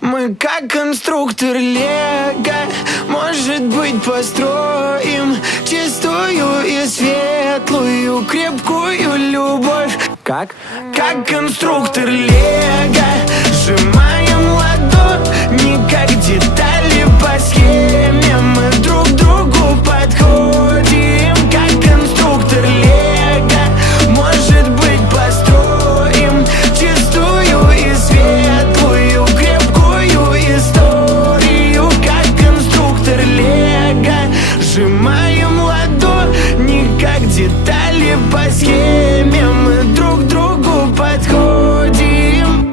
Мы как конструктор Лего, может быть, построим чистую и светлую, крепкую любовь. Как конструктор Лего, сжимаем ладонь, не как детали по схеме.